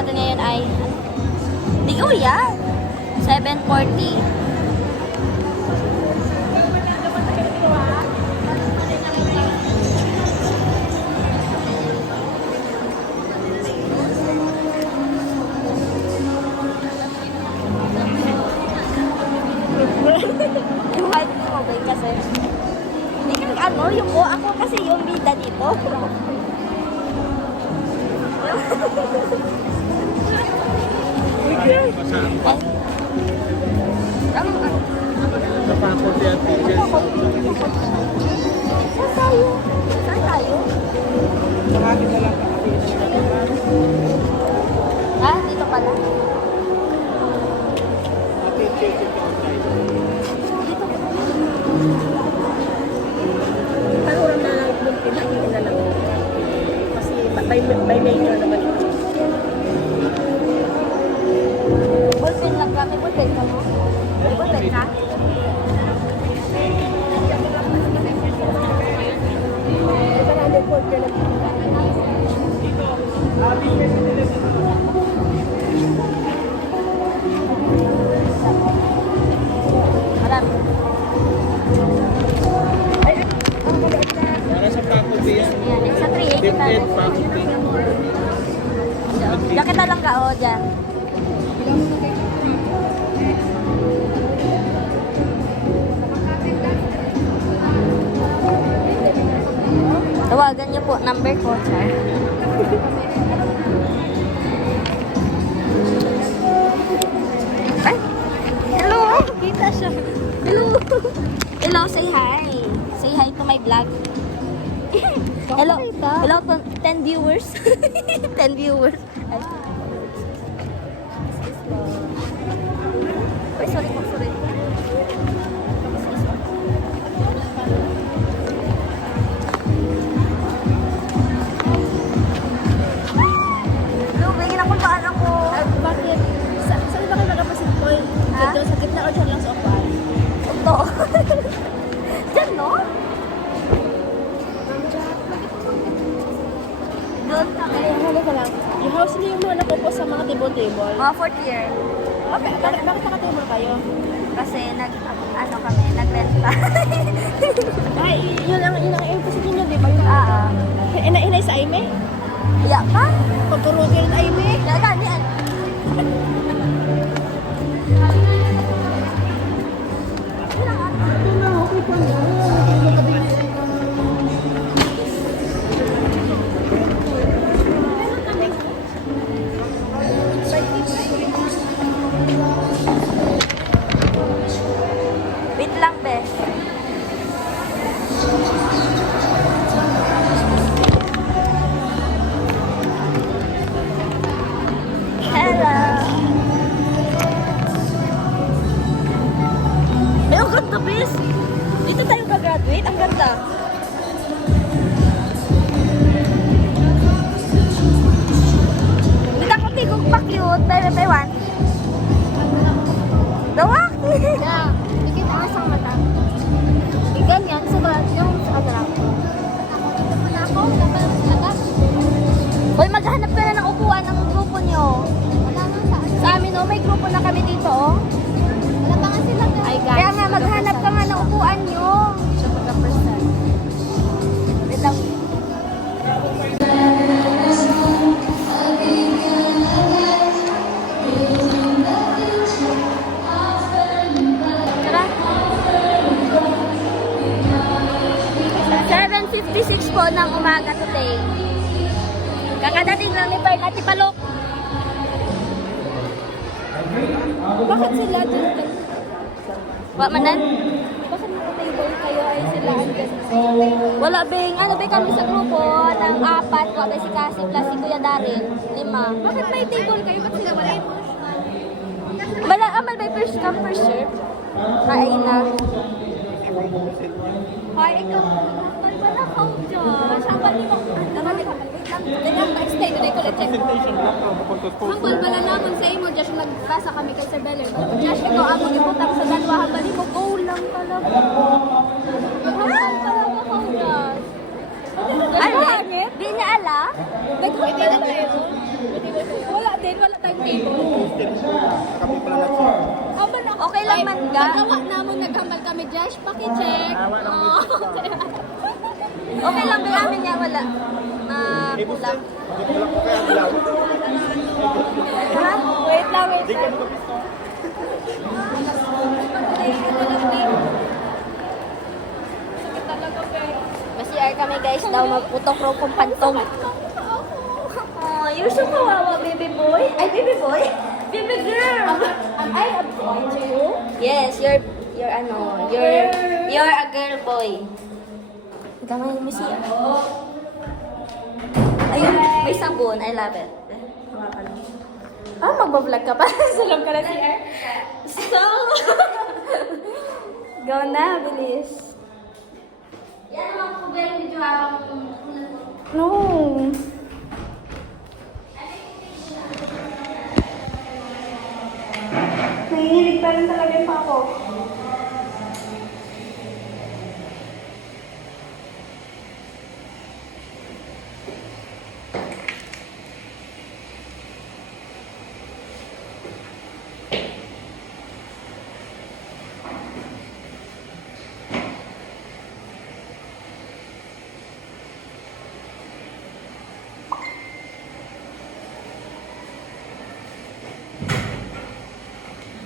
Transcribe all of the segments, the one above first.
natin ngayon ay, di uya, 7:40. Yung height mo ba kasi? Hindi ka ano, yung ko, ako kasi yung bida dito. Napakot yan, teacher. Saan tayo? Saan tayo? Nakakit na lang. Ah, dito pala. Parang wala na lang kung pinahingin na lang. Kasi by major naman ito. Ballpen lang kami. Ballpen ka mo? May ballpen ka? Parang 140 na lang. Marami. Para sa faculty yan. Yan, sa 380 Limited tayo. faculty. Diyan kita lang ka, o, dyan. Tawagan niyo po, number ko, sir. Ay! Hello! Kita siya. Hello! Hello, say hi. Say hi to my vlog. Hello. Hello to 10 viewers. 10 viewers. Ay. Ay, sorry po, sorry. Hello, bigyan akong paan ako. Bakit? Saan ba kayo nakapasit ko? Ha? Dito sa gitna o dyan lang sa upuan? Ito. Diyan, no? Doon kami. Ay, hali ka lang. Yung house niyo yung mga nakupo sa mga table-table. Mga 4th year. Bakit nakatable kayo? Kasi ano kami, nagrenta. Ay, yun ang emphasis niyo, di ba? Yung inay sa Aime? Iya pa? Pagkurugin ng Aime? Ya gani an. Wait lang, be. Hello. Eh, ang ganda, bis. Dito tayo ka-graduate. Ang ganda. Hindi ako tigog pa cute. Bye, one. Dawak. Yeah. Ikit ang asang mata. Ganyan, sobrang yung sa kadrap. Ito mo na ako, wala pa lang talaga. Hoy, maghanap ka na ng upuan ng grupo niyo. Wala nga saan. Sa amin, oh, may grupo na kami dito, oh. Wala pa nga sila. Ay, guys. Kaya nga, maghanap ka nga ng upuan niyo. Siya magka-person. Wait lang. Tara. 7:56 po ng umaga today. Kakadating lang ni Fern at Tipalok. Bakit sila dyan? Wa manan? Bakit naka-table kayo ay sila andyan? Wala bing, ano ba kami sa grupo ng 4, wala si Cassie plus si Kuya Darin, 5. Bakit may table kayo? Ba't sila wala? Bala, amal ba first come first serve? Kain na. Hi, ikaw. Ay, wala ka dyan. Sambal ni mo. Ganyan, stay na ko lang check. Presentation lang ako. Mapuntos po. Hambal bala naman sa imo, Josh, nagbasa kami kay Sir Belen. Josh, ikaw ako ibutang sa dalawa, hambal mo, go lang talaga. Hambal talaga ka, Josh. Ano? Di niya ala? Nag-wait na tayo. Wala din, wala tayong table. Nakapipala na siya. Okay lang man ga. Nagawa namon naghamal kami, Josh. Paki-check. Oh. Okay lang ba amin niya wala. Makulak. Wala ko kaya dilaw. Ha? Wait lang, wait Di ka lang. nakapisto. Sakit talaga, pero. Mas-CR kami guys daw magputok raw kung pantong. Oh, you're so kawawa, baby boy. Ay, baby boy. Baby girl. Am I a boy to you? Yes, you're a girl boy. Gamay mo siya. Ayun, may sabon. I love it. Hawakan mo. Ah, magbablog ka pa. Salam ka na si R. So, Go na, bilis. yan naman po ba yung video habang No. Nangihilig pa rin talaga yung pako.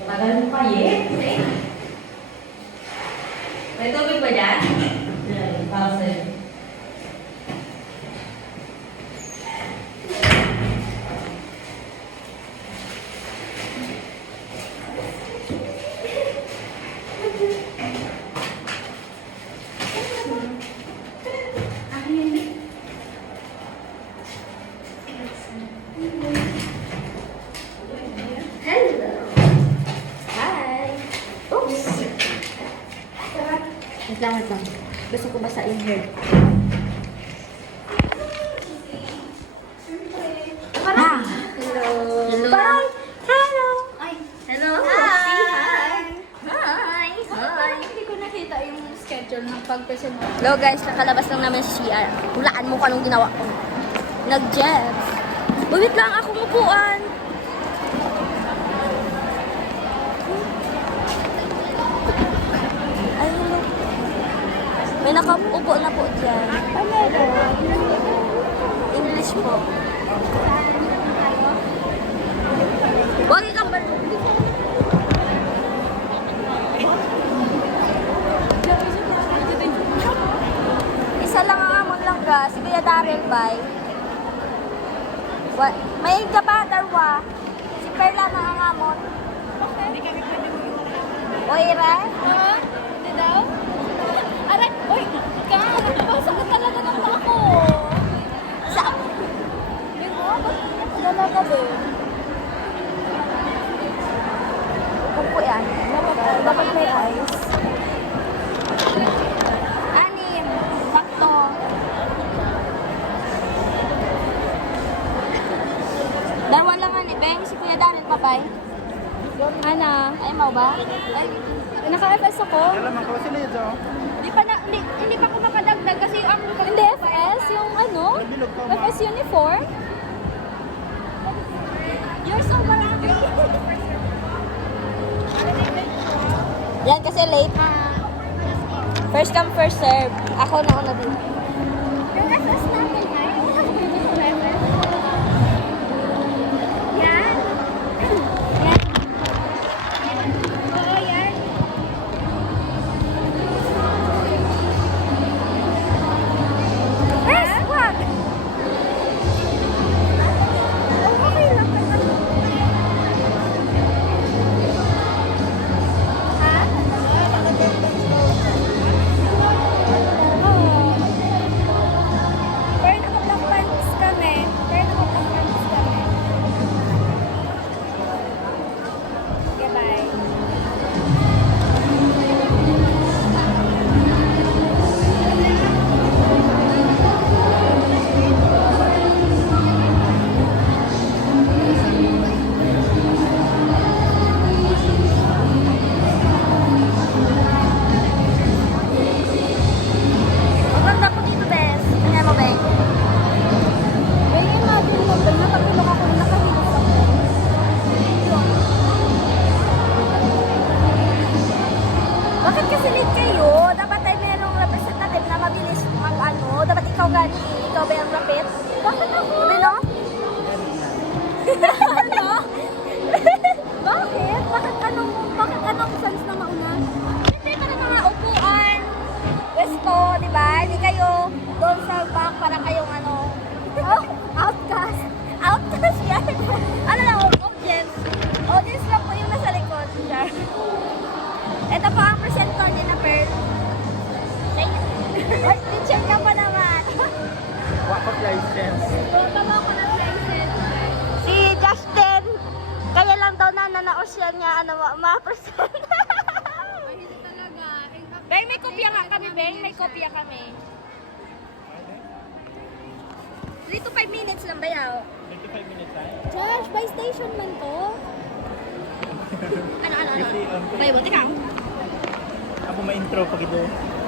Tagal mo pa eh. May tubig ba dyan? Para sa'yo. Hello. Hi. Oops. Wait lang, wait lang. Gusto ko basa yung hair. Ah. Hello. Hello. Bye! Hello! Ay. Hello. Say hi. Hi. Hi. Hindi ko nakita yung schedule ng pag-present. Hello guys, nakalabas lang namin sa CR. Hulaan mo kung anong ginawa ko. Nag-jets. Wait lang, ako mupuan. Ay, hello. May nakaupo na po dyan. Ano ito? English po. Huwag ikang Isa lang ang amon lang ka. Si Kuya Daryl Bay. What? May ka ba, Darwa? Si Perla na ang amon. Oira? Hindi daw? Aray! Uy! Ka! Pasakit talaga ng ako! Sa... Hindi mo? Ba't dala ka din? Kung po yan. Dapat may eyes. Anim. Sakto. Darwa lang ani, Beng. Si Kuya Daryl pa bay. Ana, Ay, mau ba? Ay, naka-FS ako. Alam ko sila yun dyan. hindi pa ako makadagdag kasi ang Hindi, FS, yung ano? Nabilog ka ma. FS uniform? You're so marami. Yan kasi late. First come, first serve. Ako na una din. Yung FS natin, ay? Wala ko ba yung FS? Yan. Yan. Oo, yan. Yes, wag! Okay lang. Ha? Oo. na Ocean nga, ano, ma-present. Ay, hindi talaga. Beng, may kopya nga kami, Beng. May kopya kami. 3 to 5 minutes lang ba yaw? 25 minutes tayo. Josh, by station man to. Ano? Kasi, May buti ka. ako ma-intro pag ito.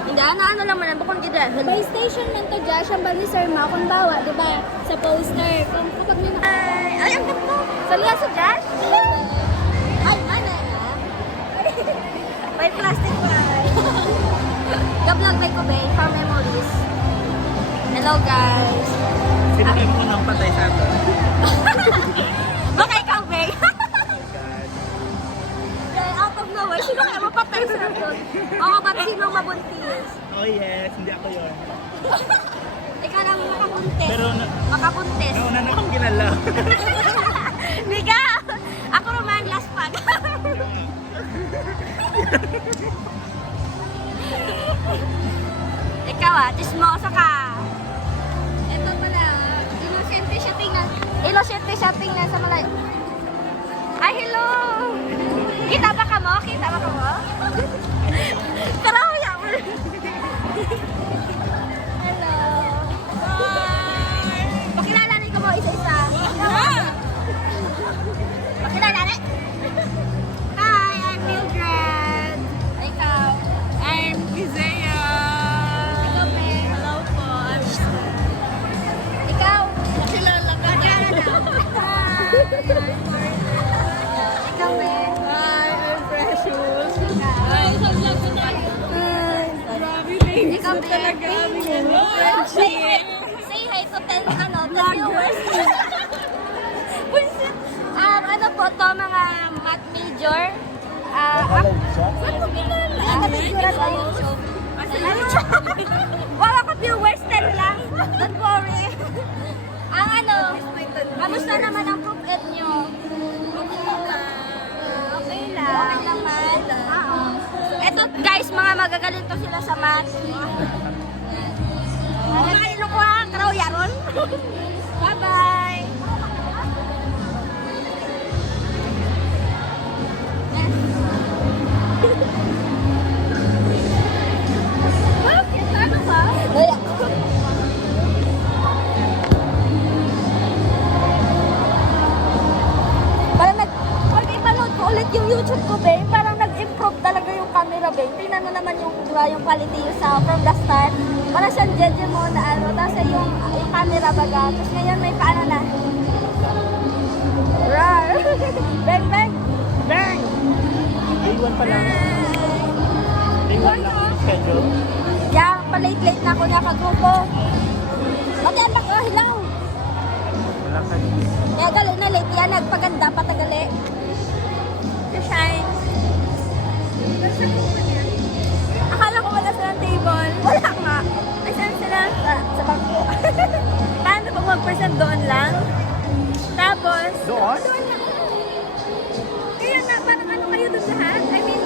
Hindi, ano lang man, bukod kita. By station man to, Josh. Ang bali sir mo, kung bawa, di ba? Sa poster. Kung kapag may Ay, ang ganda. Salga sa Josh? Ay, ano nga? May plastic bag. Gablog may kubay, for memories. Hello, guys. Sino kayo mo nang patay sa ato? Baka ikaw, Beng. Out of nowhere, sino kaya mapatay sa atin? Oo, ba't sino mabuntis? Oh yes, hindi ako yun. Ikaw lang makapuntis. Pero Makapuntis. nauna na akong kilala. Biga! Ako naman, last pag. Ikaw chismosa ka. Ito pala, inosente siya tingnan. Inosente siya tingnan sa malayo. Ay, hello! Kita ba ka mo? Pero, hello! Bye! Pakilalanin ko mo isa-isa. Pakilalanin? Hi, I'm Mildred. Ikaw? I'm Isaiah. Ikaw, Mel. Hello po. Ikaw? Nakilala ka na. Ikaw, Mel. Hi, I'm Precious. Hi, saglag ko na. Ikaw, Mel. Say hi to 10 viewers. Ano po to, mga math major? Saan mo kilala? Nag-picture sa YouTube. Wala ka viewers, 10 lang. Don't worry. Ang ano, kamusta naman ang proof ed nyo? Okay lang naman. Eto guys, mga magagaling to sila sa math. Kumain ko ha, karaw yaron. Bye-bye. Bakit? Ano ba? Parang pag ipanood ko ulit yung YouTube ko, babe, parang nag-improve talaga yung camera, babe. Tingnan mo naman yung, di ba, yung quality yung sound from the start. Parang siyang jeje mo na ano, tapos yung camera baga. Tapos ngayon may paano na. Rar! Bang, bang! Bang! Day 1 pa lang. Day 1 lang yung schedule. Yan, pa-late-late na ako nakagrupo. Pati ang hilaw. Wala ka din. Kaya gali na late yan, nagpaganda patagali. The shine. Akala ko wala silang table. Wala nga. Ay, saan sila? Sa bangko. Paano pag mag-present doon lang? Tapos, Doon? Kaya nga, parang ano kayo doon lahat? I mean,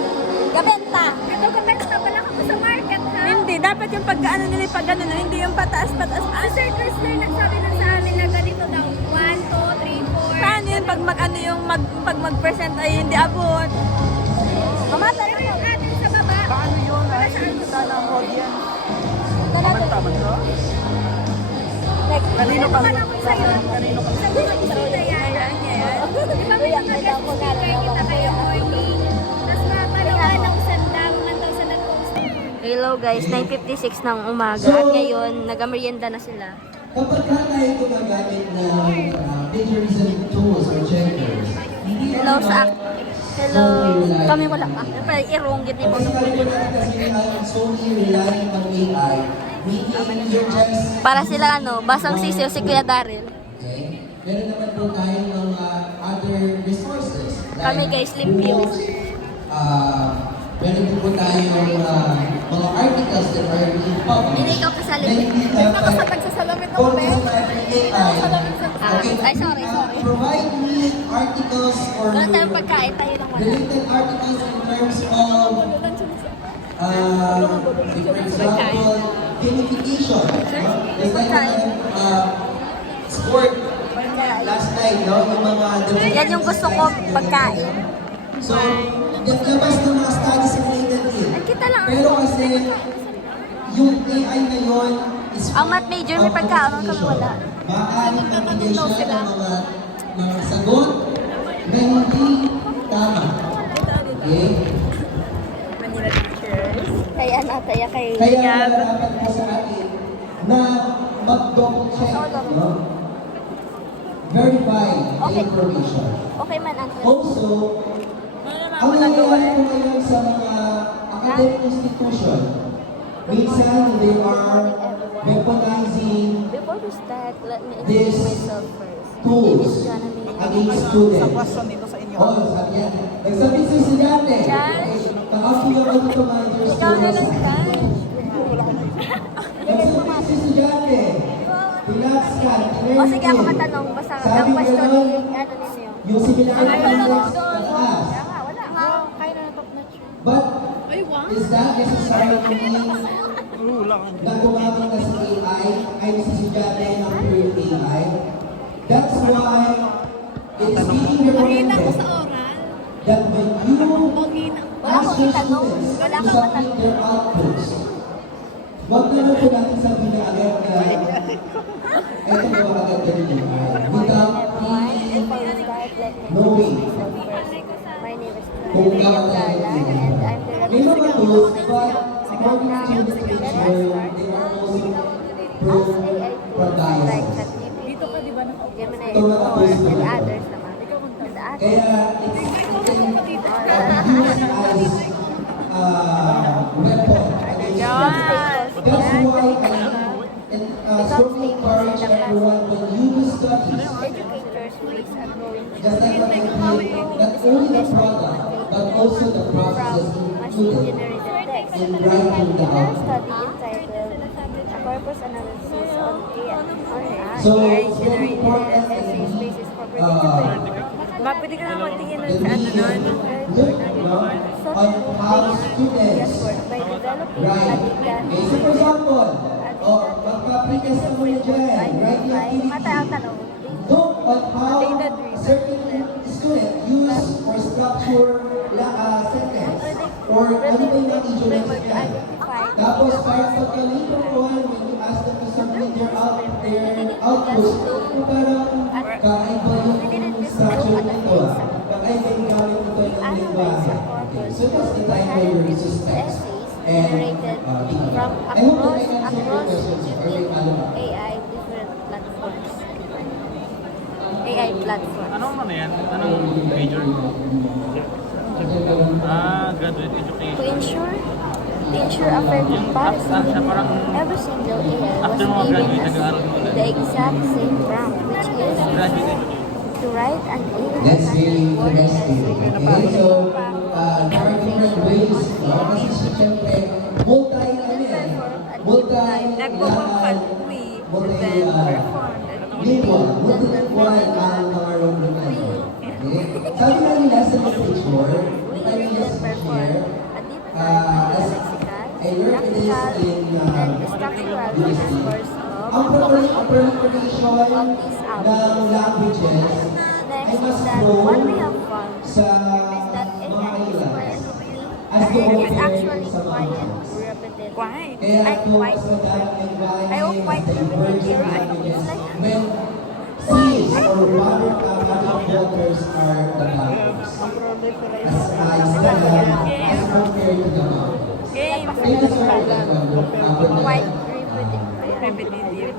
gabenta. ito kabenta pa lang ako sa market, ha? Hindi, dapat yung pag-ano nila, pag-ano na, hindi yung pataas-pataas. Si Sir Chrysler nagsabi lang sa amin na ganito daw. 1, 2, 3, 4. Paano yun pag mag-ano yung pag mag-present ay hindi abot? Mamata Pero yung atin sa baba, Paano yun? Kita ng audience. Tama to? Kanino ka? naman ako sa'yo. Kanino ka? Sa mga bisita yan. Di ba may mga guest speaker kita kayo morning? Tapos parang ng sandang, 1,000 ang post. Hello guys, 9:56 ng umaga at ngayon nag-merienda na sila. Kapag ka tayo gumagamit ng plagiarism tools or checkers, hindi Hello sa Hello. solely Kami wala pa. Siyempre, irunggit ni Kasi Bono. sabi ko natin kasi solely relying on AI, meaning you're just... Para sila basang sisiw si Kuya Daryl. Okay? Meron naman po tayong mga other resources. Kami guys, limpyo. Meron din po tayong mga articles that are being published. Hindi ikaw kasali. Na hindi dapat Pagsasalamit focus on AI. Okay? Ay, sorry. Provide me articles or Wala tayong pagkain, tayo lang wala. related articles in terms of, for example, gamification. It's like sport last night, no? Yung mga Yan yung gusto ko, pagkain. So, labas ng mga studies related din. Ay, kita lang. Pero kasi, yung AI ngayon is Ang math major, may pagkaaroon kami wala. maaaring magbigay siya ng mga sagot na hindi tama. Okay? Kaya nataya kay Kaya dapat po sa atin na mag-double check, no? Verify the Okay. information. Okay man, Anthony. Also, ang nangyayari po ngayon sa mga academic institution, minsan they are weaponizing Before we start, let me This introduce myself first. tools This is gonna be against students. Question dito sa inyo. Oo, sabi yan. Nagsabi sa estudyante, nakapoy ako dito mga your Ikaw na lang, students. Josh. Nagsabi sa estudyante, relax ka, O sige, ako matanong. Basta ang question ni ano ninyo. yung similarity Ay, wala index doon. mataas. Kaya nga, wala nga. Kaya na top notch. But, is that necessarily na gumamit ka sa AI ay nasisigate ng pure AI? That's why it's being recommended that when you Wala ask akong your itanong. students Wala to akong submit matanong. their outputs, wag naman po natin sabihin na agad na ito po agad na rin yung AI. Without really Before we start, let me knowing introduce myself first. My name is kung Clara bakit and tayo I'm the may mga representative tools, of but according to the literature, they are also prone for bias. like ChatGPT, Gemini Ito mga 4, tools and naman. others naman. And others. Kaya it's used as weapon against them. That's why I strongly encourage everyone when you do studies, Educators face a growing just like what I did, not only the product, but also the processes from machine included generated text. in writing the In our output. study entitled A Corpus Analysis on AI So, it's very generated important that essay we spaces for predictability. Pwede ka na magtingin that we look, no, on how students By developing right. a data Okay, so for example, magpa-practice ka muna dyan, right? Yung Mata ang activity. tanong. Look on how a certain student use or structure sentence or ano ba yung mga idiomatic yan. Tapos, parang pagka later on, when you ask them to submit their output, kung parang kakaiba yung structure nito kakaiba yung gamit nito ng lingwahe. Okay, so that's the time where you reduce text. And, From I hope that I across answered your questions or may follow up. AI different platforms. AI platforms. Anong ano yan? Anong major? Graduate To education. ensure a fair comparison, siya parang every single AI was after mga given graduate, nag-aaral mo ulit. the exact same prompt, which is Graduate education. to write an That's very 800 word interesting. essay. Okay, so there are different ways, no? Kasi siyempre, multi-lingual ang mga Roman ano. Okay? Sabi nga nila sa literature, if I may just share, as I learned this in university, ang proliferation ng languages ay mas prone sa mga islands as compared sa mga islands. Kaya kung sa daming languages, as diverging languages, when seas or water waters are the boundaries, as compared to the mountains. Thank you so much.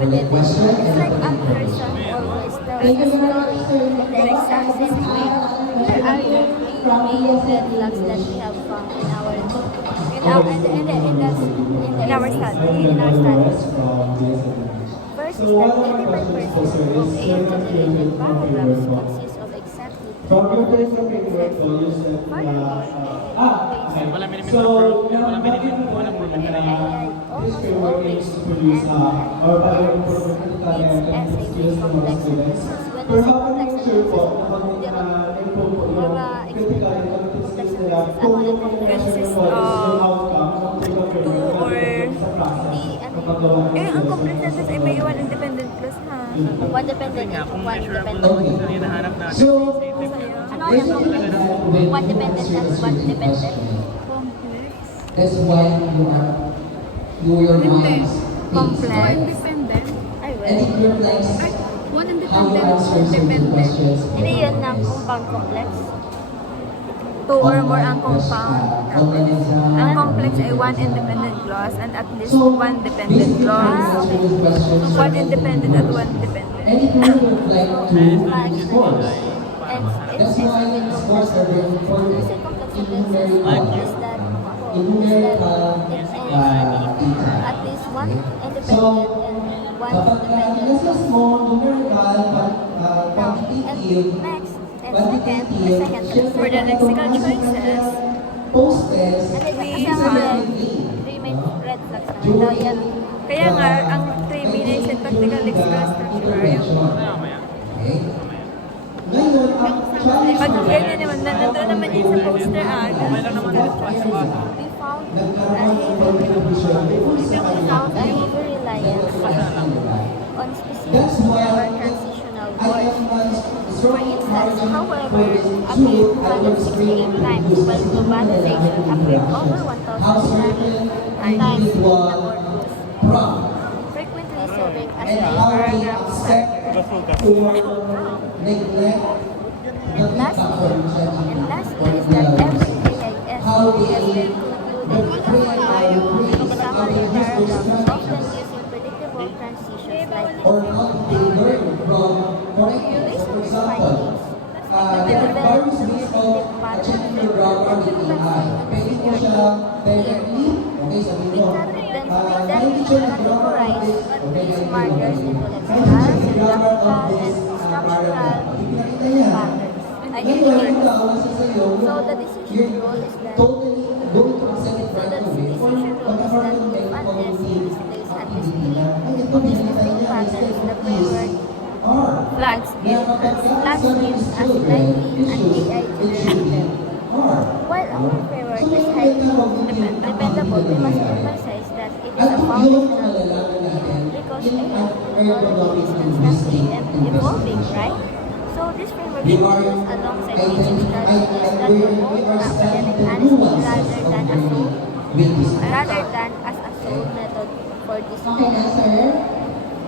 Ulit question and It's like a person always tells a story in the exact same way. Here are your three main deadlocks that we have found in our study. First is that 85% of AI-generated paragraphs consist of exactly 10 words of sentences. Furthermore, Wala minimum So, wala minimum wala proven na yun. AI almost always produce or its essay with complexities. When we say complexities, ang complex sentence ay may iwan independent class ha. one dependent Kung and one measure ako dependent. ito hinahanap natin. So, Ano basically yung that way, one dependent and one dependent? That's why your mind Complex. Independent. Ay, And well. it reflects One how you independent, answer certain independent. questions. Hindi yun ng compound complex. Two or more ang compound. Ang complex ay one independent clause and at least one dependent clause. One independent at one dependent. And it will reflect to Like, scores. and That's it's why with scores are very important. Kasi complex In sentences numerical, is that in numerical it data. at least one independent So, and one kapag dependent. nasa small numerical, And quantitative, next, and second, the second, For the lexical choices, post-test, and then we kasama have- three may red flags naman daw yan. Kaya nga, ang 3 minutes and practical lexical structure, yung Okay? Ngayon, ang challenge pag naman, ganyan naman, nandun naman yun sa poster Okay lang naman ako. We found nagkaroon ng contribution sa kanila. found a heavy reliance on specific That's why or transitional I words. am For instance, however, appeared 268 times, while globalization appeared over 1,000 times in the word proof, from frequently serving as and a how they paragraph accept starter. or neglect the Last, feedback from and ChatGPT lastly or is that every the AIS how has they been included in a format with summary paragraphs, often using predictable transitions like or how they learn from correctness. For example, there are various ways of checking your grammar with AI. Pwede mo siya directly, okay, sabihin we mo, can then my then teacher is grammar of categorize this, these markers into my lexical, teacher is grammar syntactical, of this and paragraph. structural Pinakita niya. patterns. Ngayon, ikaw, nasa sa'yo, So the decision you're rule is that totally going to accept it So right the away. Or decision rule is that pagka-parang may if an essay cognitive displays at least activity three na, ay, ito, of these pinakita distinct niya, patterns, instead the of is, framework are. flags Na kapag flags sabi gives sa us children, likely it an should, AI it should be generated. are. While our framework So, is may highly cognitive dependable, we must activity. emphasize that it is At a yun ang foundational malalaman natin because in AI an technology is ergonomic constantly linguistic evolving, investigation. right? So this framework We should are be used alongside I teaching think strategies that we promote are studying academic the honesty nuances of learning with this rather than as a sole method for this Okay na, sir?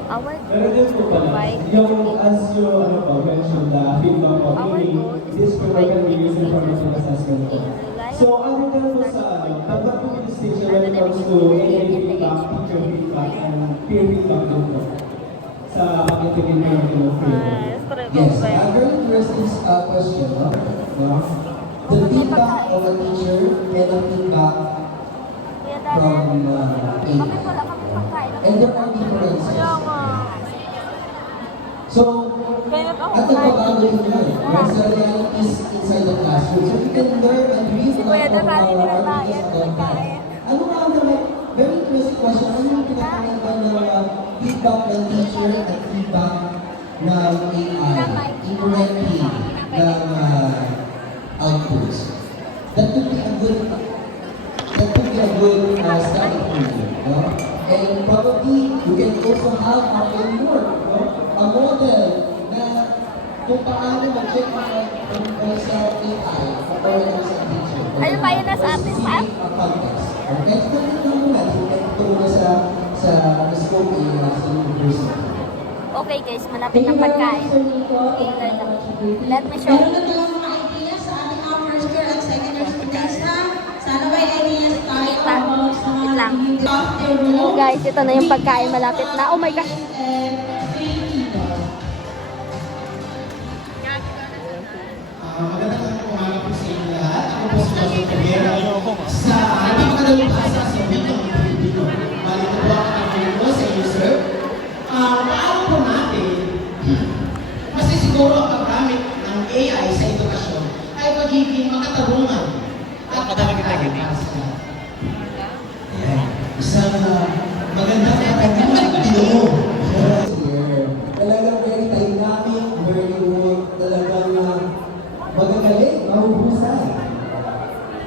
Our Pero goal din is to po pala, provide yung education. as you ano po, mentioned the feedback po, Our meaning goal is this to program provide can be used in educators information with assessment po. a So, reliable other than po sa ano, dapat po yung distinction when it comes to AI feedback, teacher feedback, and peer feedback din po sa pag-integrate po ng inyong framework. Yes, a very interesting question, no? No? The feedback of a teacher and the feedback Kuya from Darren, bakit AI. wala kami pagkain? And there are differences. Kaya nga. So, Kaya ako at the babago yun yun. There's a realities inside the classroom. So, we can learn and read Kuya from Darren, hindi na our tayo videos sa about that. pagkain. Ano nga naman, very interesting question. Ano yung pinakailan ng feedback ng teacher at feedback ng AI in ranking ng outputs? That could be a good study for you, no? And probably you can also have a framework, no? A model na kung paano ma-check ang sa AI or sa teacher. Ayun ba yun nasa atin, Pap? A context. Okay? So, ganito lang muna. Ito na sa scope sa university. Okay guys, malapit ng pagkain. Let me show Meron you. na tayong mga ideas sa ating mga first year at second year students ha. Sana may ideas tayo about sa Wait mga lang. naging off the road Guys, ito na yung pagkain malapit na. Oh my gosh. and Filipino. Magandang umaga po sa inyo lahat. Ako po si Joseph Cabrera sa napakadalong basa sa Wikang Pilipino. Malito po ang aking po sa inyo, sir. Paano po natin, kasi siguro ang paggamit ng AI sa edukasyon ay magiging makatarungan at makakatakas. Ayan. Isang magandang katanungan ang tinuro. Here. Talagang very dynamic, very work, talagang magagaling, mahuhusay.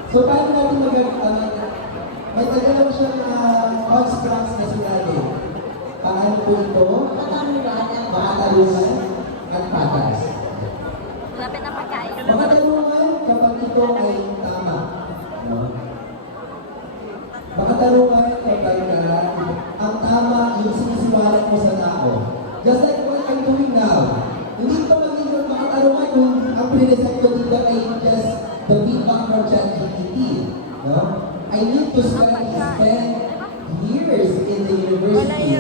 So, paano natin may tagal siyang constructs na sinabi. Paano po ito? Makatarungan at patas. Malapit ng pagkain. Makatarungan kapag ito ito ay tama. No? Makatarungan kapag ang tama yung sinisiwalat mo sa tao. Just like what I'm doing now. Hindi ko magiging makatarungan kung ang pre-resect ko dito ay just the feedback from ChatGPT. No? I need to spend years in the university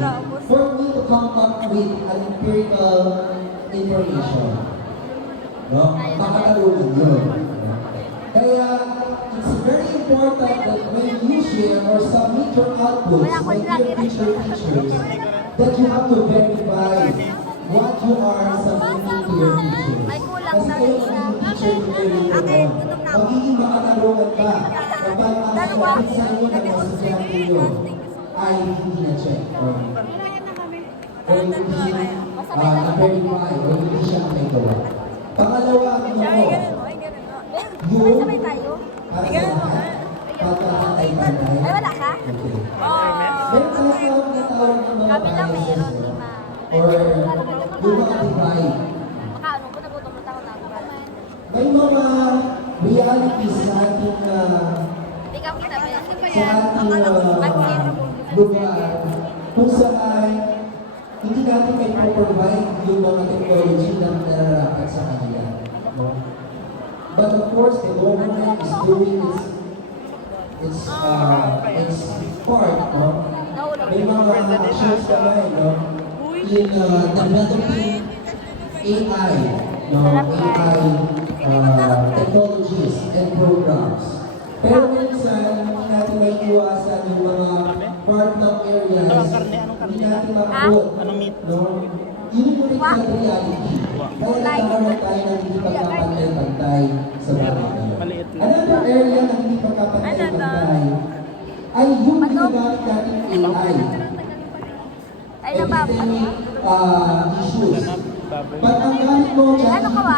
for me to come up with an empirical information. No? Makatarungan yun. Kaya, it's very important that when you share or submit your outputs with your future teachers, that you have to verify what you are submitting to your teachers. Kasi kayo magiging teacher nyo later on. Magiging makatarungan ka kapag ang submit sa inyo ng mga estudyante nyo ay hindi na-check or hindi na-verify or hindi siya nakagawa. Pangalawa, yung Sabay tayo. para sa lahat, pagkakatay-tantay. Ay, wala ka? Okay. Oh. Meron tayo na tawag ng mga Kami lang biases, meron, no? lima. Or yung mga divide. Makaano ko, nagutom na ako na ako. May mga realities sa ating Ikaw kita, sa ating lugar kung saan hindi natin may provide yung mga technology na nararapat sa kanila. No? But of course, the government is doing its part, no? May mga actions naman, no? In developing AI, no? AI technologies and programs. Pero minsan, hindi natin may iwasan yung mga part ng areas, hindi natin makuha, no? Yun yung rin sa reality. Kaya nagkakaroon tayo ng hindi pagkapantay-pantay sa bagay na yun. Another area na hindi pagkapantay-pantay ay yung ginagamit natin AI. Epidemic issues. Pag ang gamit mo dyan, more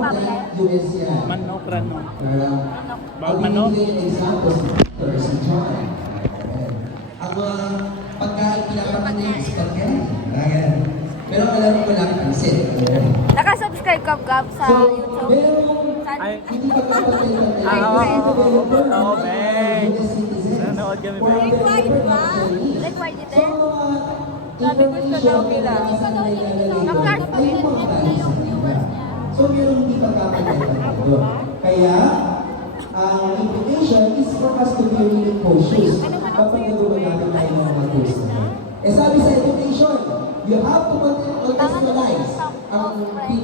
of that US yan. Manok, rano. I'll give you examples of si John. Ang pagkain pinapakain is pagkain. Pero alam ko lang ang set. Naka-subscribe ka, Gab, sa So, YouTube. merong Ay. hindi pagkapantay-pantay. Oo, Ben. Nanood kami, Ben. Required dito. So, Sabi ko siya daw nila. So, meron hindi pagkapantay-pantay doon. Kaya, ang invitation is for us to be really cautious kapag nagawa natin tayo ng mga tools na yun. Eh sabi sa education, you have to contextualize. Ang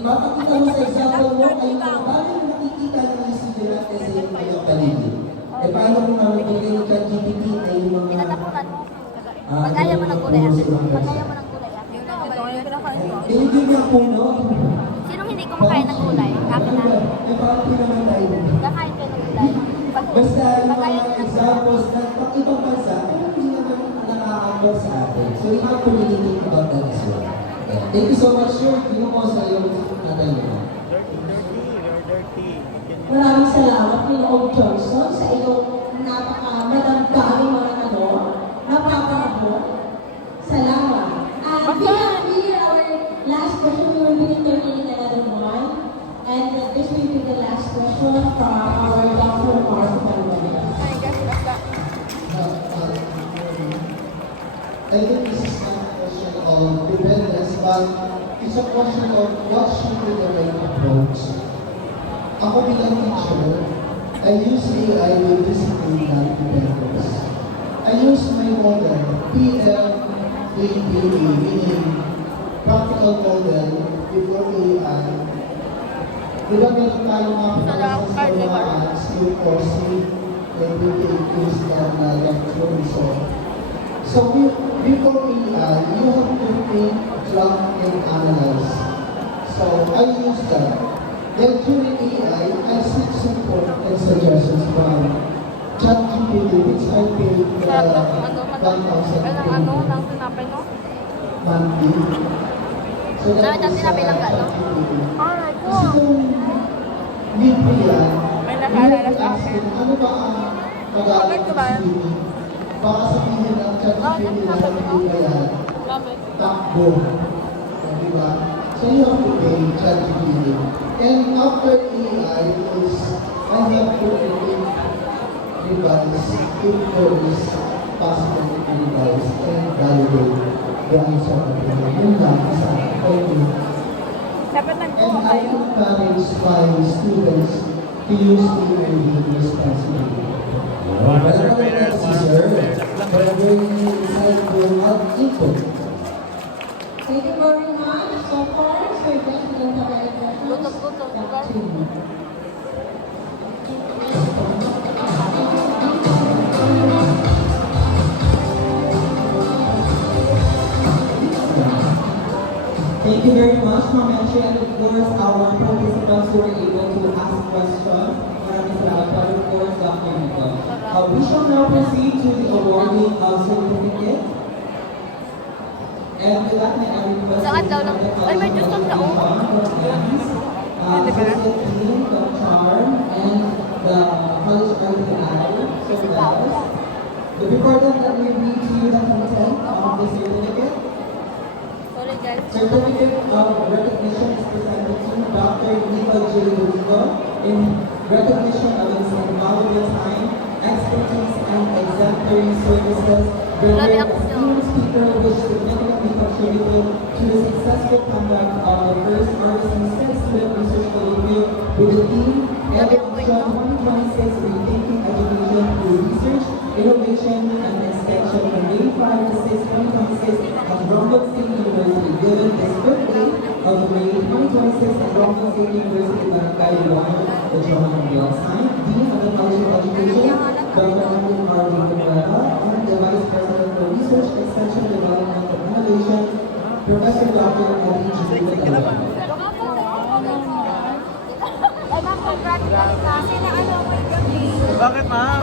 papakita mo sa example mo ay paano mo makikita ng mga estudyante sa iyong kanyang paligid. Eh paano mo mamibigay ng ChatGPT na yung mga Tinatapunan mo. Pag-ayaw mo ng kulay. Pag-ayaw mo ng kulay. Binigyan niya po, no? Sinong hindi kumakain ng gulay? Akin na. Eh paano naman tayo? Kakain kayo ng gulay. Basta yung Pag-ayaw mga mo ng examples na pag ibang bansa, pero hindi naman nakaka-abot sa atin. So you have to really think about that as well. Yeah. Thank you so much, sir. Dino po sa iyong natanong. Maraming salamat, Pinoong Johnson, sa iyong napaka-madamdaming mga tanong. Napaka-abot. Salamat. And we have here our last question. We will be entertaining another one. And this will be the last question from our Dr. Mark Manuel. I think this is not a question of dependence, but it's a question of what should be the right approach. Ako bilang teacher, I use AI with discipline and dependence. I use my model, PLADA, meaning practical model before AI. Di ba meron tayong mga pinakasan sa mga ads, yung Corsi, everyday use and lecture result. So before AI, you have to think, drop, and analyze. So I use that. Then during AI, I seek support and suggestions from ChatGPT, which I paid tinapay no? monthly. So that Dami tinapay lang gano'n? Alright, kasi kung libre yan, May you nakaalala have to sa ask akin. them, ano ba ang magagamit Bakit ba? ng student? Baka sabihin ng ChatGPT na hindi ba yan? Takbo. Di ba? So you have to pay ChatGPT. And after AI is, I I have to revise if there is possible to revise and validate the answer of the yun lang isa. Thank you. Dapat And nagkuha I kayo. encourage my students to use the learning responsibly. Wala Sir, pa pero naman si parang Sir, fairness lang. pero very insightful at input. Thank you very much. So far, Sir Jeff, you don't have any questions? Gutom, Back to you. Thank you very much, Ma'am Enchi, and of course, our participants who were able to ask questions. Maraming salamat po, and of course, Dr. Nico. We shall now proceed to the awarding of certificate. And with that, may I request Sa adlaw lang. Ay, may Diyos kang taong. President Dean, the Charm, and the College RTI, so that. But before that, let me read to you the content of the certificate. Sorry guys. Certificate of recognition is presented to Dr. Nico J. Rodrigo in recognition of his invaluable time, expertise, and exemplary services Grabe rendered ako as dyan. keynote speaker which significantly contributed to the successful conduct of the first RCC student research colloquium with the theme Education 2026 Rethinking Education through Research, Innovation, and Extension from May 5 to 6, 2026 at Ronggo State University, given this birthday of May 2026 at Ronggo State University, Barangay 1, the Johan Bielsheim, Dean of the College of Education, Dr. Andrew R. Villanueva, and the Vice President for Research, Extension, Development, and Innovation, Professor Dr. Eddie G. Villanueva. Ay, ma'am, congratulations. Kasi na ano mo yung gabi. Bakit, ma'am?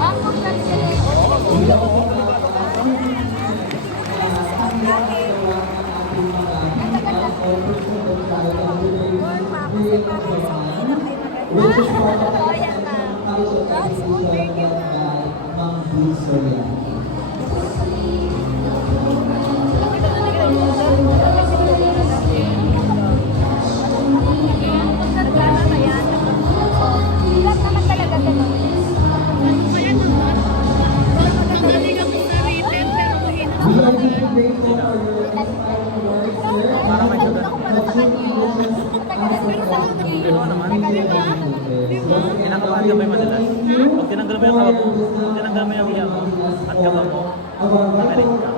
Ma'am, congratulations. Which is part of the College of Education led by Ma'am B. Soriano. Ilan naman talaga ganun? We are deeply grateful for your inspiring words, sir. Para may sugat. That truly illusions us as educators. Pero naman. Kinakabahan ka ba yung madalas? Pag tinanggal mo yung kaba mo, tinanggal mo yung hiya mo, at kaba mo, makalit ka.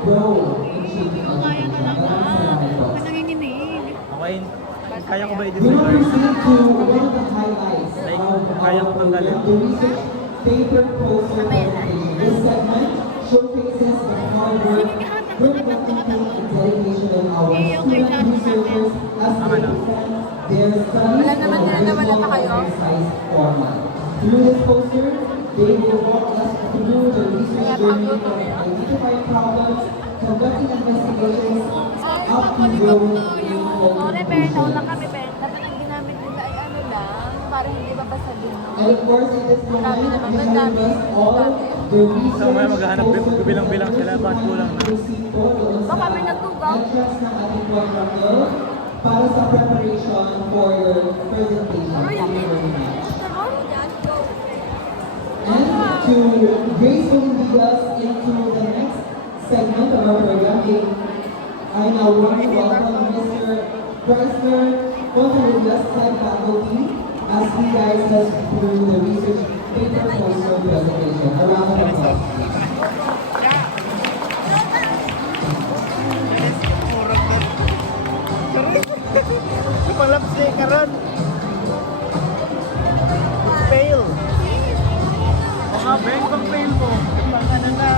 Okay, kaya ko ba We i-design? will proceed to one of the highlights Like, of kaya ko tanggalin. the research paper poster presentation. This segment showcases the hard work, critical thinking, and dedication of our student researchers as they present their studies in a visual and concise format. Through this poster, they will walk us through the research journey from identifying problems, conducting investigations, up to growing meaningful Sorry, Ben. conclusions. Nauna kami, Ben. Dapat ang ginamit nila ay ano lang, parang hindi babasa din. No? And of course, in this moment, we have with us all the research So, may maghahanap bilang-bilang sila, ba't kulang na? Baka may nagtugaw. Entrance ng ating quadrangle para sa preparation for your presentation. Thank you very much. And to gracefully lead us into the next segment of our program, I now want to welcome Mr. Chrysler Fontanillas Head Faculty as he guides us through the research paper poster presentation. A round of applause, please. Palapsi ka ron. Fail. O nga, Ben, pang fail mo. Baka na na.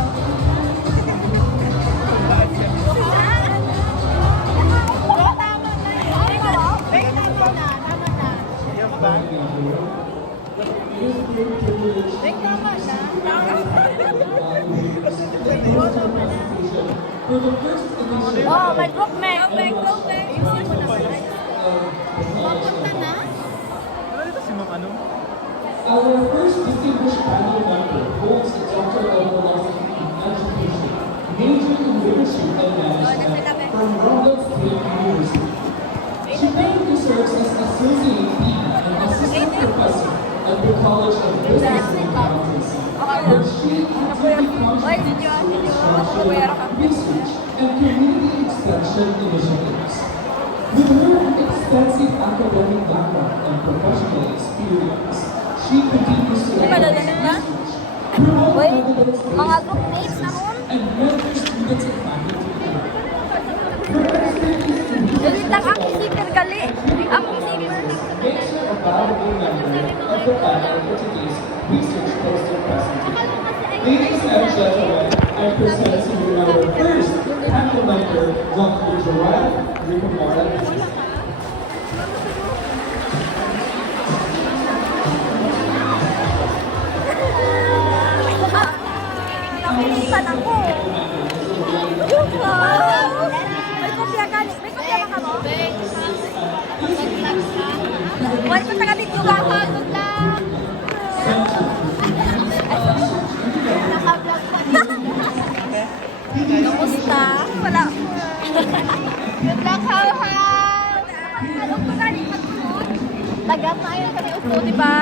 Yung bag. Oh, may bookmark. Ayusin mo naman. Papunta na? Ano dito si Ma'am ano? Our first distinguished panel member holds a Doctor of Philosophy in Education Associate Dean and Assistant Professor at the College of Business and Accountancy, where she actively contributes to structural research and community extension initiatives. With her extensive academic background and professional experience, she continues to advance research, promote evidence-based Mga group mates na ron. and mentor students and faculty. Her expertise in Dili lang ang speaker gali. Ang speaker. makes her a valuable member of the panel for today's research poster presentation. Ladies and gentlemen, I'm presenting you our first panel member, Dr. Joanne Ricamora. Nakilisan ako. Wow! May kopya ka ni. May kopya ba ka mo? Wala ko taga video ka. Good luck. Naka-vlog pa din. Kamusta? Wala. Good luck, how-how! Ano ko gani mag-uod? Lagat na ayaw kami upo, di ba?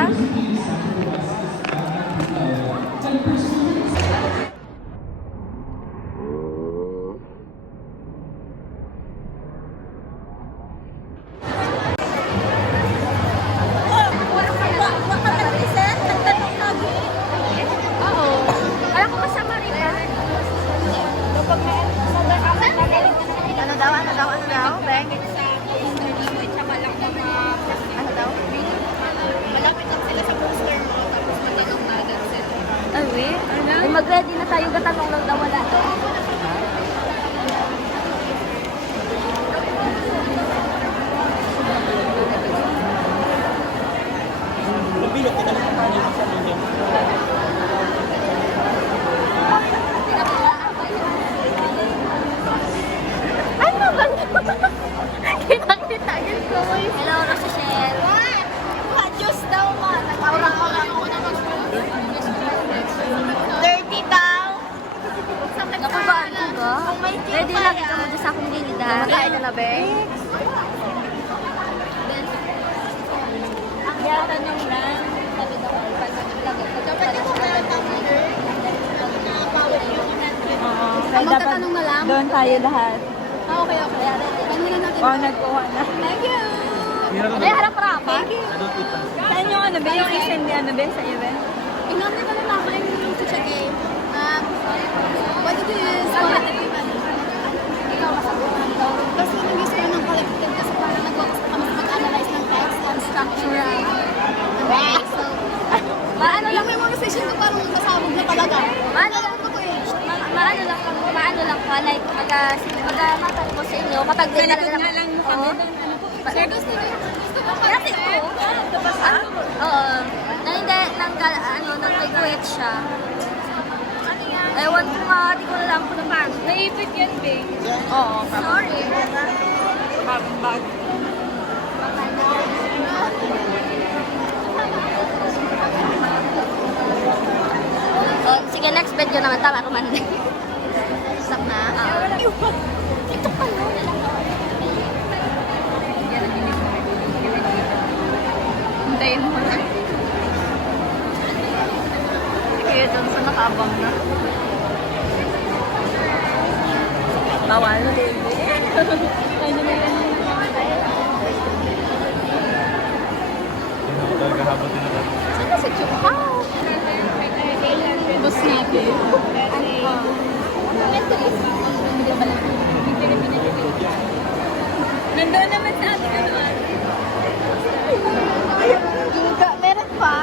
Ay, mag-ready na tayo. Gatanong lang daw wala to. Mabilog kita lang pa niya sa lugar. Ano ba? Kitang-kita yun ko. Hello, Rochelle. What? What? Diyos daw mo. Nag-aura-aura ako na mag-school. 30 daw. Nakabaan ko ba? Ready lang ito mo sa akong gilid ha. Makain na na, be? Ang yata niyong lang. Dapat ito kaya tayo. Kaya dapat doon tayo lahat. Okay. Ano na natin? Wow, nagkuha na. Thank you. Ay, harap-harap. Thank you. Saan yung ano ba? Yung isend ni ano ba sa iyo ba? Inom na kami naman yung teacher game. What to do is, ikaw kasabuhan daw. Kasi nag-use ko ng collective kasi parang nag-focus pa kami sa mag-analyze ng text and structural. Okay, so, Maano lang, yung memorization ko parang nasabog na talaga. maano lang ko eh. Maano lang ka, like, magamatan ko sa inyo, kapag din talaga lang mo kami. Sir, gusto ko pa. Kasi ko, oo, na hindi, nang nag-wet siya. Ewan ko nga, di ko alam kung paano. Naipit yan, Bing. Oo, sorry. Bag. Oh, sige, next video naman. Tama, kumanda. Stop na. Ito pala. Hintayin mo lang. Kaya doon sa nakabang na. Bawal. Ano na yan? Nagkahabot din naman. Saan si Chuka? Boss natin. Nandoon naman sa ating ano. Meron pa?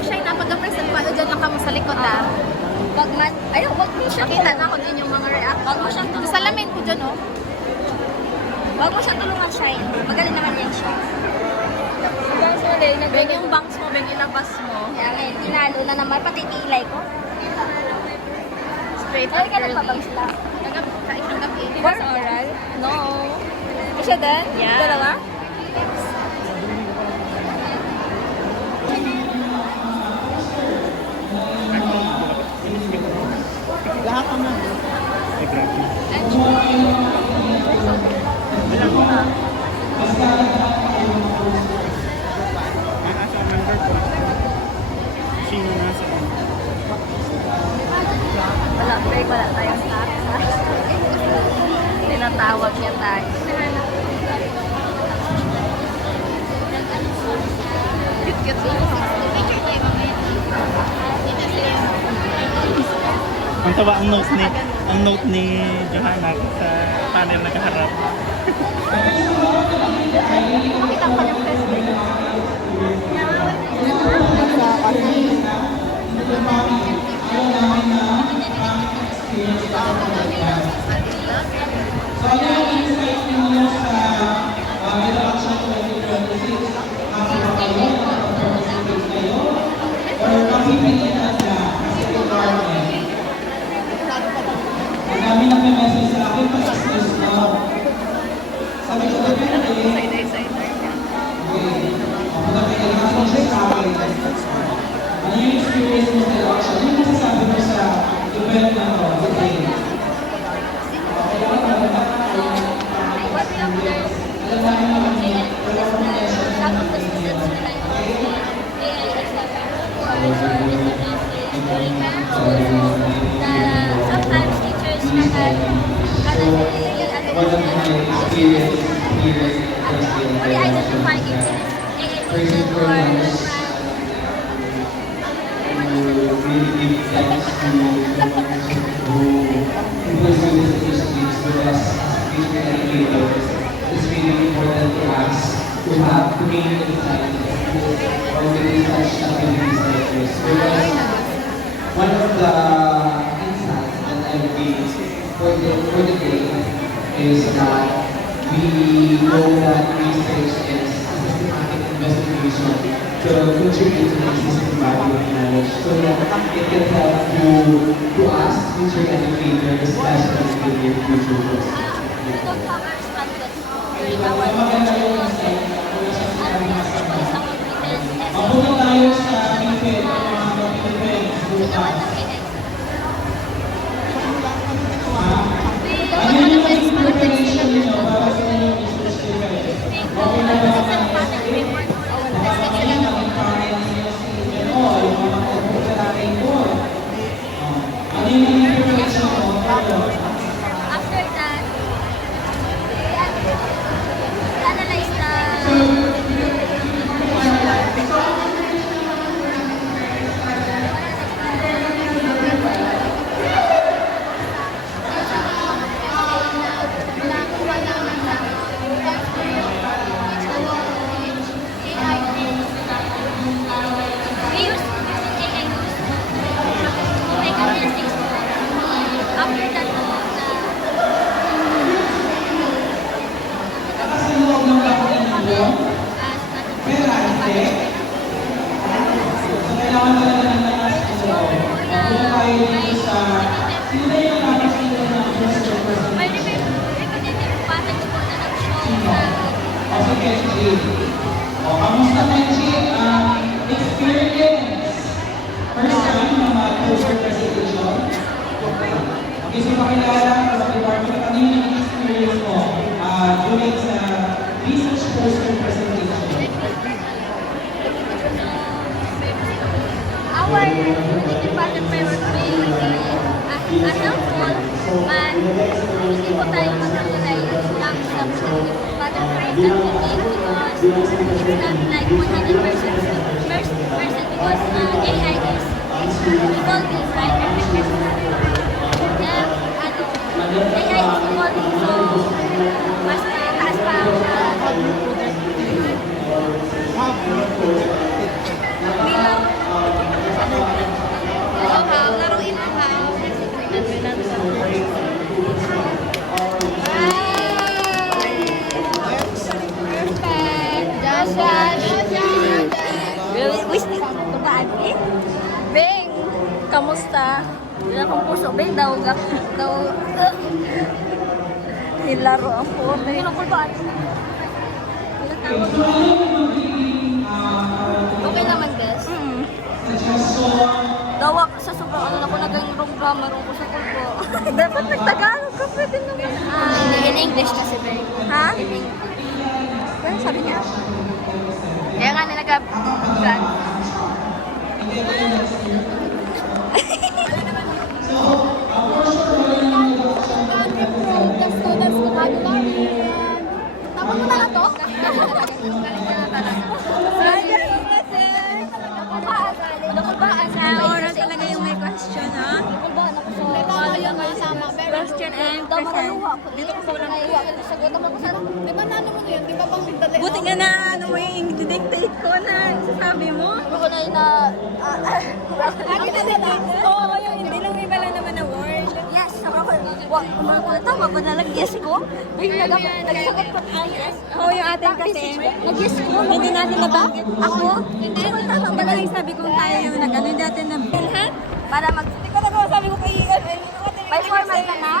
Siya yung napag-present pa. Diyan lang kamo sa likod ah. Wag man. Ayaw, wag mo siya. Makita na ako din yung mga react. Wag mo siyang tulungan. Salamin ko dyan oh. Wag mo siyang tulungan, Shine. Magaling naman yan siya. Guys, wala. Nag-bring yung bangs mo, Bing, ilabas mo. Kaya ngayon, tinalo na naman. Pati kilay ko. Straight Ay, up ka curly. nagpabangs lang. What's oral? No. Isa din? Yeah. Dalawa? Lahat naman. Ay, grabe. Yan tayo. Cute-cute lang. Ang tawa ang note ni Johanna sa panel na kaharap. Pakita ko yung Facebook. So, ano yung insight ninyo sa Metabaksyon 2026? Makakapagpapalit, makakapag-participate kayo, or mapipili na siya kasi requirement? Ang dami nagme-message sa akin, pa-success now. Sabi ko, depende. Okay. Kapag nag-message siya sa akin, ano yung experience mo sa election? Ano yung masasabi mo sa event na to? Okay. Sometimes teachers can One of my experience here only identifying if it is or really give thanks to the ones who pursue this initiative with us as teacher educators. It's really important for us to have trained insights or with such activities like this. Because one of the insights that I gained for the day is that we know that research is a systematic investigation to contribute to the existing body of knowledge so that it can help to us, future educators, especially in the near future. we don't have our standards during our education. Mabuti tayo sa PIPED, mga PIPED, bukas. Ano yung maging preparation nyo para sa inyong research PIPED? Okay na ba ang kanina ng parents nyo si Nicole, yung mga mag-operate ko? Ano yung maging preparation mo? After that, analyze the we use AI tools to make analytics. After that, Sa loob ng kapatid ninyo, pera, hindi. So, kailangan talaga ng lakas ito. Mabuti tayo dito sa... Sino na yung dapat sila ng first person? may repetitive patterns po na nag-show sa O, sige, Chi. O, kamusta na, Chi? Experience. First time na mag-poster presentation. Okay, so pakilala sa department. Ano yung experience mo during sa research poster presentation? our repetitive pattern framework may helpful, but hindi po tayo mag-rely lang sa pattern framework that we make because it's not like 100% because AI is evolving, right? AI is evolving, so mas taas pa Beng, kamusta? Wala kang puso. Beng, daw. Nilaro ang puso. Kinukulbaan. Okay naman, guys. Dawa sa sobrang ano na ko naging wrong grammar ko sa kulbo. Dapat nagtagalog ka pwede naman. In English kasi, Beng. Ha? In English. Ano sabi niya? Kaya nga nilagab. The students' vocabulary Sa oras talaga yung may question, ha? Question and present. Dito ko sa sagot mo ko sana. Di ba nano mo yun? Di ba bang dali? Buti nga na ano mo yung dictate ko na sabi mo. Ako na yun na... Oo, yung hindi lang iba lang naman na word. Yes, sabi ko, tama ba na yes ko? Nagsagot ko ng yes. Oo, yung atin kasi. Nag-yes ko. Hindi natin nabanggit. Ako? Tama ba lang sabi ko tayo yung nag-ano, hindi natin nabanggit. Para mag... Hindi ko nagawa, sabi ko kay... May formal ka na?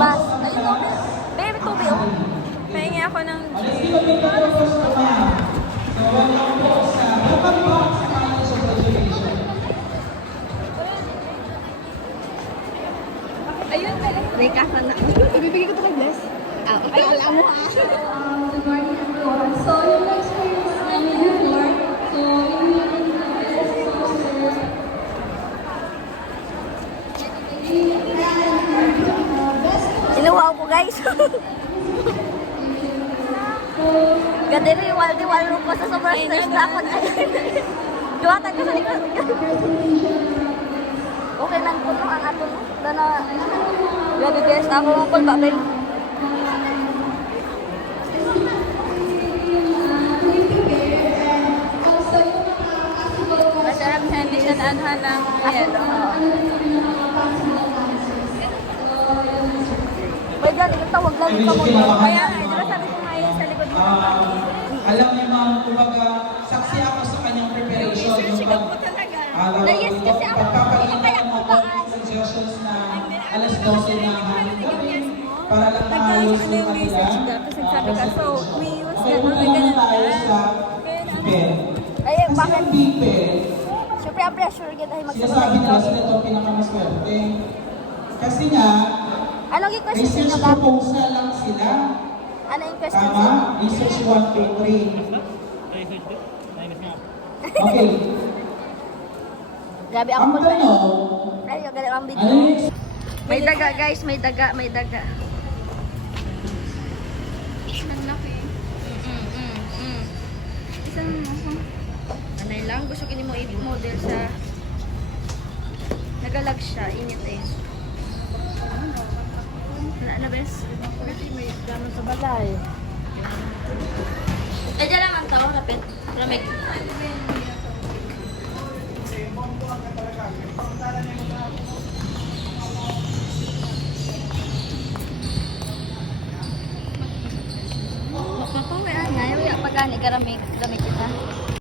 Bas. Ayun o. Baby, tubi o. Pahingi ako ng... Ayun pala. Reka ka na. Ibibigay ko to kay Bless. Ay, alam mo ha. So, yung experience namin before, so, Inuwa ko guys. Gadiri, wal ko sa sobrang stress na ako na. Duwatan ko sa likod. Okay lang po no, ang ato no. Dana, grabe best ako ang kulba ba? Masarap sa hindi siya naanhan ng... Ayan. May gani, tawag lang ka mo. Kaya nga, di ba sabi ko nga yun sa likod mo? Alam niyo ma'am, kumbaga, saksi ako sa kanyang preparation. Yung Na-yes kasi ako. pagpapalitan mo po suggestions na alas 12 na hangin gabi para lang maayos yung kanila. Kasi sabi ka, so, we use Okay, yan. punta May naman ganun tayo na. sa bed. Ay, Kasi bakit? ang big bed, Siyempre, ang pressure kita ay sinasabi magsasabi. nila sila ito ang pinakamaswerte. Kasi nga, Anong yung question research nyo ba? proposal lang sila. Ano yung question Tama? nyo? Research 1, 2, 3. Okay. Grabe ako Ang po. tanong, Ay, yung galing ang ano video. yung May daga guys, may daga, may daga. Ang laki. Isang mo. Anay lang, gusto kini mo i-model sa... Nagalag siya, init eh. Wala na bes? May gano'n sa balay. Eh, dyan naman tao, rapid. Ramig. Makapawin nga, yung pagkani, garamig kita.